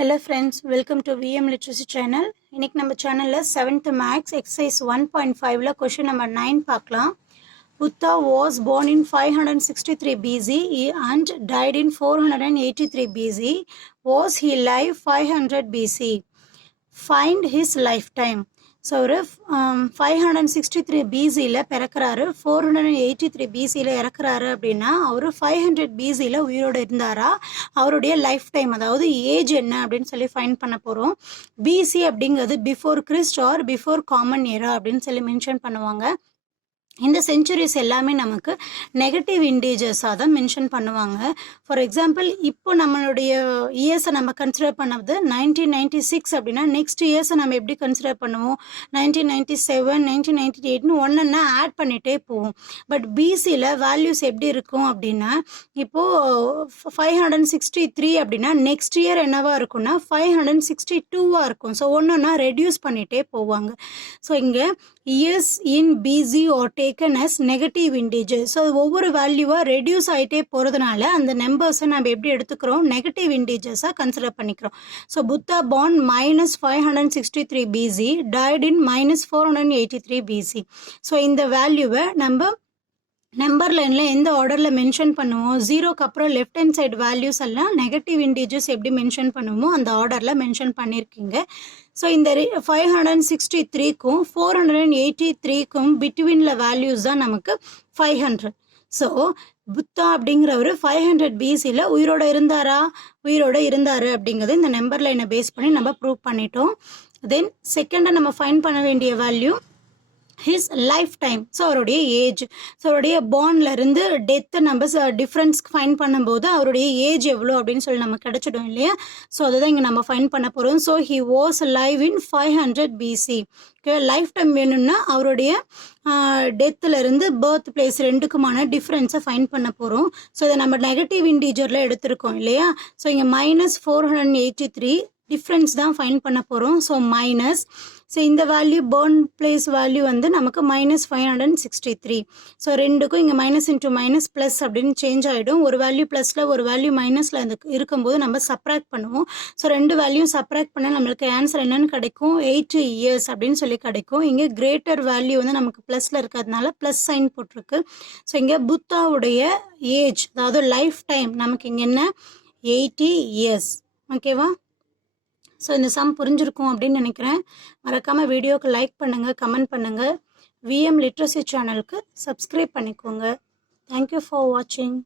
Hello friends, welcome to VM Literacy channel. இன்னைக்கு நம்ம சேனல்ல 7th Max exercise 1.5ல question number 9 பார்க்கலாம். Buddha was born in 563 BC and died in 483 BC. Was he alive 500 BC? Find his lifetime. So ஒரு 563 பிசியில் பிறக்கிறாரு, 483 பிசியில் இறக்குறாரு அப்படின்னா அவர் 500 பிசியில் உயிரோடு இருந்தாரா, அவருடைய லைஃப் டைம் அதாவது ஏஜ் என்ன அப்படின்னு சொல்லி ஃபைண்ட் பண்ண போகிறோம். பிசி அப்படிங்கிறது before Christ or before common era அப்படின்னு சொல்லி மென்ஷன் பண்ணுவாங்க. இந்த செஞ்சுரிஸ் எல்லாமே நமக்கு நெகட்டிவ் இண்டீஜர்ஸாக தான் மென்ஷன் பண்ணுவாங்க. ஃபார் எக்ஸாம்பிள் இப்போ நம்மளுடைய இயர்ஸை நம்ம கன்சிடர் பண்ணது 1996 அப்படின்னா நெக்ஸ்ட் இயர்ஸை நம்ம எப்படி கன்சிடர் பண்ணுவோம், 1997, 1998ன்னு ஒன்றுன்னா ஆட் பண்ணிகிட்டே போவோம். பட் பிசியில் வேல்யூஸ் எப்படி இருக்கும் அப்படின்னா இப்போது 563 அப்படின்னா நெக்ஸ்ட் இயர் என்னவா இருக்கும்னா 562 இருக்கும். ஸோ ஒன்றுன்னா ரெடியூஸ் பண்ணிகிட்டே போவாங்க. ஸோ இங்கே years in BC are taken as negative integer. So ஒவ்வொரு வேல்யூவாக ரெடியூஸ் ஆகிட்டே போகிறதுனால அந்த நம்பர்ஸை நம்ம எப்படி எடுத்துக்கிறோம், நெகட்டிவ் இண்டீஜர்ஸாக கன்சிடர் பண்ணிக்கிறோம். So Buddha born -563 BC, died in -483 BC. So இந்த வேல்யூவை நம்ம நம்பர் லைனில் எந்த ஆர்டரில் மென்ஷன் பண்ணுவோம், ஜீரோக்கு அப்புறம் லெஃப்ட் ஹேண்ட் சைடு வேல்யூஸ் எல்லாம் நெகட்டிவ் இண்டீஜர்ஸ் எப்படி மென்ஷன் பண்ணுவோமோ அந்த ஆர்டரில் மென்ஷன் பண்ணியிருக்கீங்க. ஸோ இந்த 563க்கும் 483க்கும் பிட்வீனில் வேல்யூஸ் தான் நமக்கு 500. ஸோ புத்தா அப்படிங்கிறவர் 500 பிசியில் உயிரோடு இருந்தார் அப்படிங்கிறது இந்த நம்பர் லைனை பேஸ் பண்ணி நம்ம ப்ரூவ் பண்ணிட்டோம். தென் செகண்டாக நம்ம ஃபைண்ட் பண்ண வேண்டிய value his life time. So அவருடைய ஏஜ். ஸோ அவருடைய பார்ன்லேருந்து டெத்தை நம்ம டிஃப்ரென்ஸ் ஃபைன் பண்ணும்போது அவருடைய ஏஜ் எவ்வளோ அப்படின்னு சொல்லி நம்ம கிடச்சிடும் இல்லையா. ஸோ அதுதான் இங்கே நம்ம ஃபைன் பண்ண போகிறோம். So he was live in 500 BC. Okay, life time வேணும்னா அவருடைய டெத்துலேருந்து பர்த் பிளேஸ் ரெண்டுக்குமான டிஃப்ரென்ஸை ஃபைன் பண்ண போகிறோம். ஸோ இதை நம்ம நெகட்டிவ் இண்டீஜரில் எடுத்திருக்கோம் இல்லையா. ஸோ இங்கே -483 டிஃப்ரென்ஸ் தான் ஃபைன் பண்ண போகிறோம். ஸோ மைனஸ், ஸோ இந்த வேல்யூ பர்ன் பிளேஸ் வேல்யூ வந்து நமக்கு -563. ஸோ ரெண்டுக்கும் இங்கே மைனஸ் இன்ட்டு மைனஸ் ப்ளஸ் அப்படின்னு சேஞ்ச் ஆகிடும். ஒரு வேல்யூ ப்ளஸில் ஒரு வேல்யூ மைனஸில் இருக்கும்போது நம்ம சப்ராக்ட் பண்ணுவோம். ஸோ ரெண்டு வேல்யூ சப்ராக்ட் பண்ணால் நம்மளுக்கு ஆன்சர் என்னென்னு கிடைக்கும், 8 years அப்படின்னு சொல்லி கிடைக்கும். இங்கே கிரேட்டர் வேல்யூ வந்து நமக்கு ப்ளஸில் இருக்கிறதுனால ப்ளஸ் சைன் போட்டிருக்கு. ஸோ இங்கே புத்தாவுடைய ஏஜ் அதாவது லைஃப் டைம் நமக்கு இங்கே என்ன 80 years. ஓகேவா. ஸோ இந்த சம் புரிஞ்சிருக்கும் அப்படின்னு நினைக்கிறேன். மறக்காமல் வீடியோக்கு லைக் பண்ணுங்கள், கமெண்ட் பண்ணுங்கள். விஎம் லிட்ரஸி சேனலுக்கு சப்ஸ்கிரைப் பண்ணிக்கோங்க. தேங்க்யூ ஃபார் வாட்சிங்.